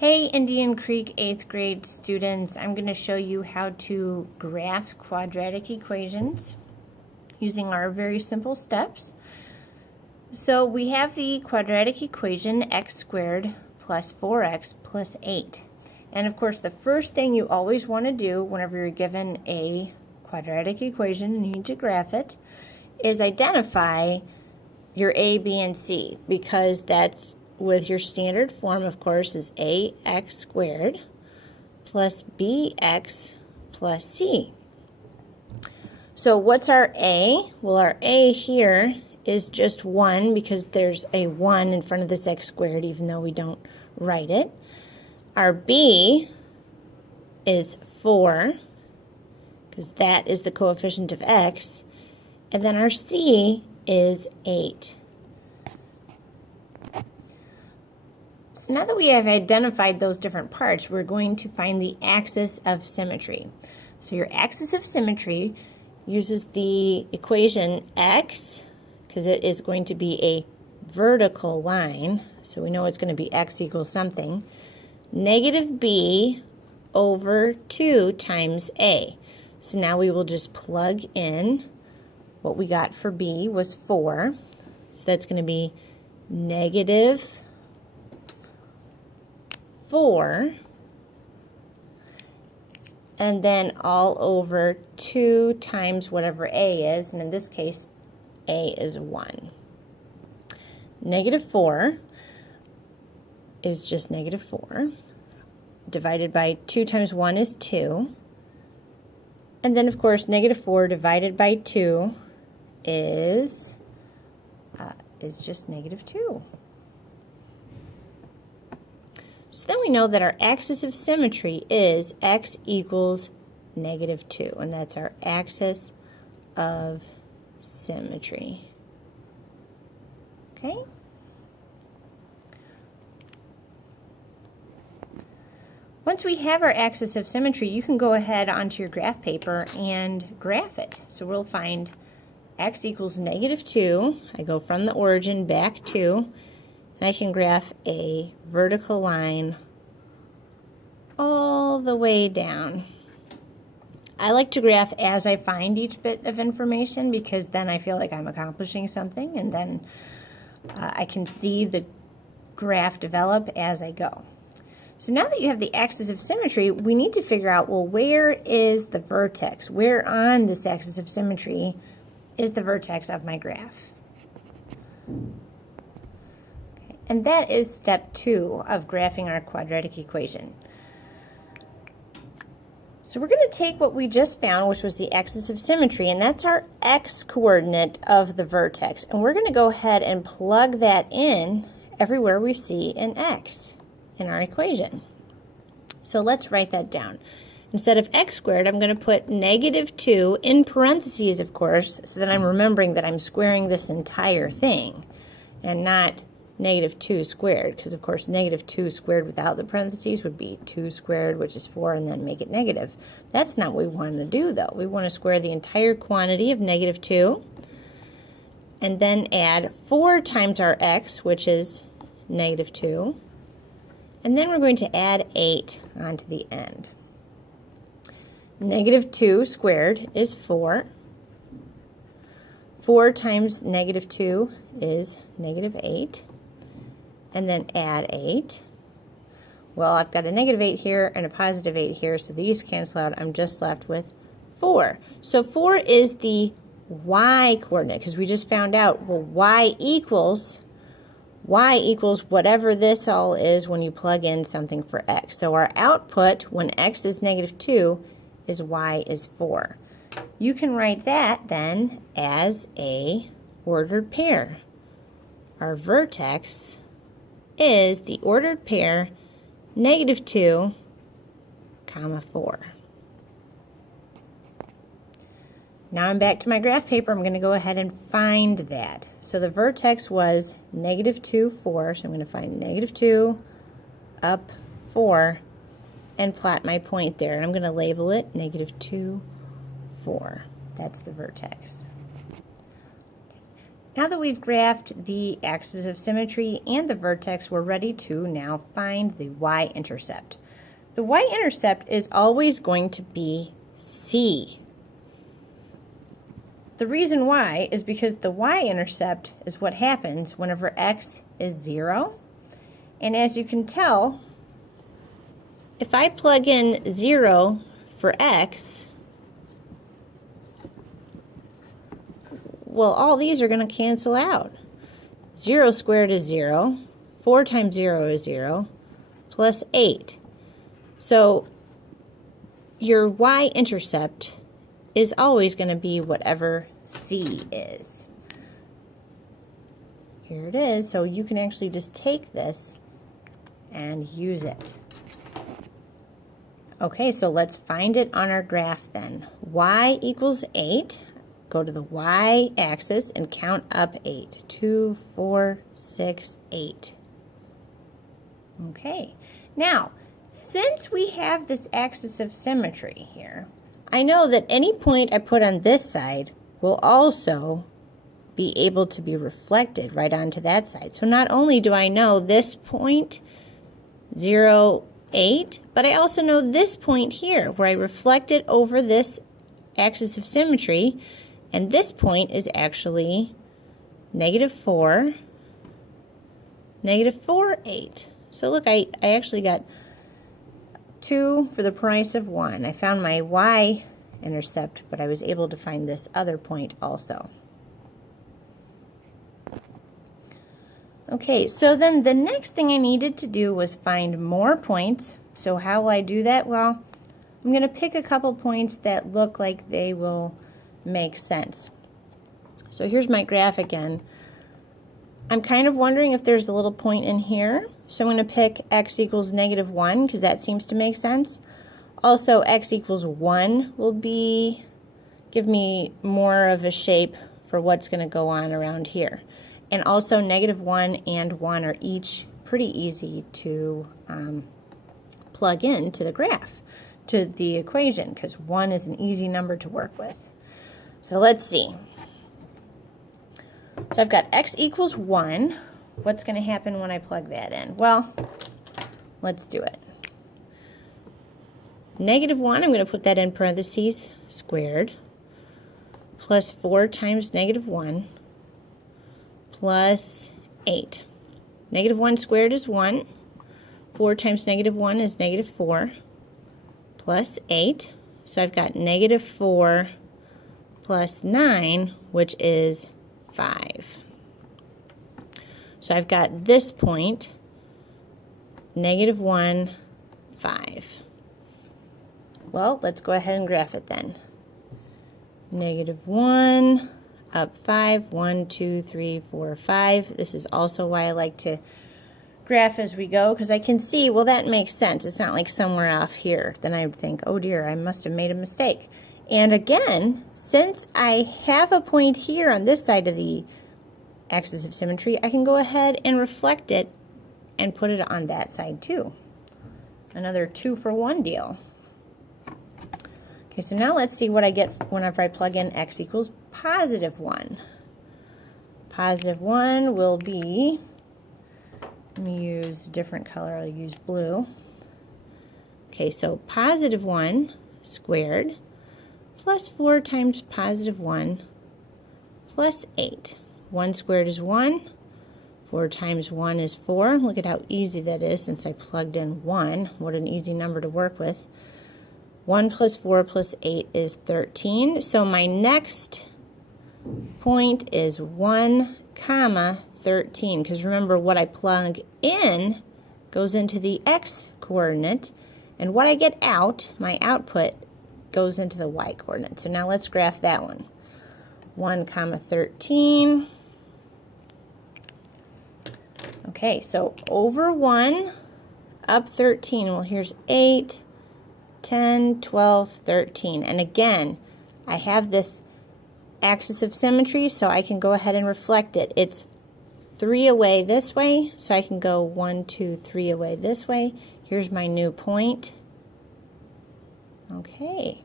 Hey Indian Creek 8th grade students, I'm going to show you how to graph quadratic equations using our very simple steps. So we have the quadratic equation x squared plus 4x plus 8. And of course the first thing you always want to do whenever you're given a quadratic equation and you need to graph it is identify your a, b, and c, because that's with your standard form, of course, is ax squared plus bx plus c. So what's our a? Well, our a here is just 1 because there's a 1 in front of this x squared, even though we don't write it. Our b is 4 because that is the coefficient of x. And then our c is 8. So now that we have identified those different parts, we're going to find the axis of symmetry. So your axis of symmetry uses the equation x, because it is going to be a vertical line, so we know it's going to be x equals something, negative b over 2 times a. So now we will just plug in what we got for b was 4, so that's going to be negative 4, and then all over 2 times whatever a is, and in this case a is 1. Negative 4 is just negative 4 divided by 2 times 1 is 2, and then of course negative 4 divided by 2 is just negative 2. So then we know that our axis of symmetry is x equals negative 2, and that's our axis of symmetry. Okay? Once we have our axis of symmetry, you can go ahead onto your graph paper and graph it. So we'll find x equals negative 2. I go from the origin back 2. And I can graph a vertical line all the way down. I like to graph as I find each bit of information because then I feel like I'm accomplishing something, and then I can see the graph develop as I go. So now that you have the axis of symmetry, we need to figure out, well, where is the vertex? Where on this axis of symmetry is the vertex of my graph? And that is step 2 of graphing our quadratic equation. So we're going to take what we just found, which was the axis of symmetry, and that's our x coordinate of the vertex. And we're going to go ahead and plug that in everywhere we see an x in our equation. So let's write that down. Instead of x squared, I'm going to put negative 2 in parentheses, of course, so that I'm remembering that I'm squaring this entire thing and not negative 2 squared, because of course negative 2 squared without the parentheses would be 2 squared, which is 4, and then make it negative. That's not what we want to do, though. We want to square the entire quantity of negative 2 and then add 4 times our x, which is negative 2, and then we're going to add 8 onto the end. Negative 2 squared is 4. 4 times negative 2 is negative 8. And then add 8. Well, I've got a negative 8 here and a positive 8 here, so these cancel out. I'm just left with 4. So 4 is the y coordinate, because we just found out, well, y equals whatever this all is when you plug in something for x. So our output when x is negative 2 is y is 4. You can write that then as a ordered pair. Our vertex is the ordered pair negative 2, comma 4. Now I'm back to my graph paper. I'm going to go ahead and find that. So the vertex was negative 2, 4. So I'm going to find negative 2, up 4, and plot my point there. And I'm going to label it negative 2, 4. That's the vertex. Now that we've graphed the axis of symmetry and the vertex, we're ready to now find the y-intercept. The y-intercept is always going to be C. The reason why is because the y-intercept is what happens whenever x is 0. And as you can tell, if I plug in 0 for x, well, all these are going to cancel out. 0 squared is 0. 4 times 0 is 0, plus 8. So your y-intercept is always going to be whatever C is. Here it is. So you can actually just take this and use it. Okay, so let's find it on our graph then. Y equals 8. Go to the y-axis and count up 8. 2, 4, 6, 8. Okay, now, since we have this axis of symmetry here, I know that any point I put on this side will also be able to be reflected right onto that side. So not only do I know this point, 0, 8, but I also know this point here where I reflect it over this axis of symmetry, and this point is actually -4, -4, 8. So look, I actually got 2 for the price of 1. I found my y-intercept, but I was able to find this other point also. Okay, so then the next thing I needed to do was find more points. So how will I do that? Well, I'm going to pick a couple points that look like they will make sense. So here's my graph again. I'm kind of wondering if there's a little point in here. So I'm going to pick x equals -1 because that seems to make sense. Also, x equals 1 will give me more of a shape for what's going to go on around here. And also -1 and 1 are each pretty easy to plug into the graph, to the equation, because 1 is an easy number to work with. So let's see. So I've got x equals 1. What's going to happen when I plug that in? Well, let's do it. -1, I'm going to put that in parentheses, squared, plus 4 times -1, plus 8. -1 squared is 1. 4 times -1 is -4, plus 8. So I've got -4 plus 9, which is 5. So I've got this point, -1, 5. Well, let's go ahead and graph it then. -1, up 5, 1, 2, 3, 4, 5. This is also why I like to graph as we go, because I can see, well, that makes sense. It's not like somewhere off here. Then I would think, oh dear, I must have made a mistake. And again, since I have a point here on this side of the axis of symmetry, I can go ahead and reflect it and put it on that side too. Another 2-for-1 deal. Okay, so now let's see what I get whenever I plug in x equals +1. +1 will be, let me use a different color, I'll use blue. Okay, so +1 squared plus 4 times +1 plus 8. 1 squared is 1. 4 times 1 is 4. Look at how easy that is since I plugged in 1. What an easy number to work with. 1 plus 4 plus 8 is 13. So my next point is 1, 13. Because remember, what I plug in goes into the x coordinate, and what I get out, my output, goes into the y coordinate. So now let's graph that one. 1, 13. Okay, so over 1, up 13. Well, here's 8, 10, 12, 13. And again, I have this axis of symmetry, so I can go ahead and reflect it. It's 3 away this way, so I can go 1, 2, 3 away this way. Here's my new point. Okay.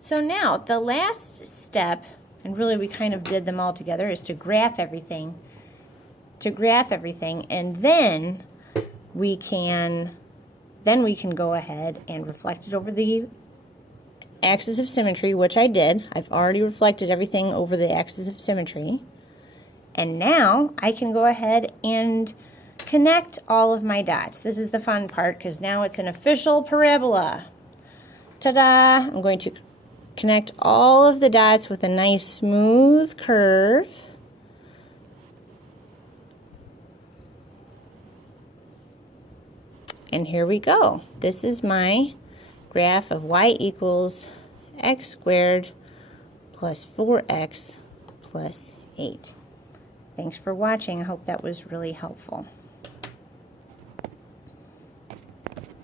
So now, the last step and really we kind of did them all together, is to graph everything, and then we can go ahead and reflect it over the axis of symmetry, which I did. I've already reflected everything over the axis of symmetry. And now I can go ahead and connect all of my dots. This is the fun part because now it's an official parabola. Ta-da! I'm going to connect all of the dots with a nice smooth curve. And here we go. This is my graph of y equals x squared plus 4x plus 8. Thanks for watching. I hope that was really helpful.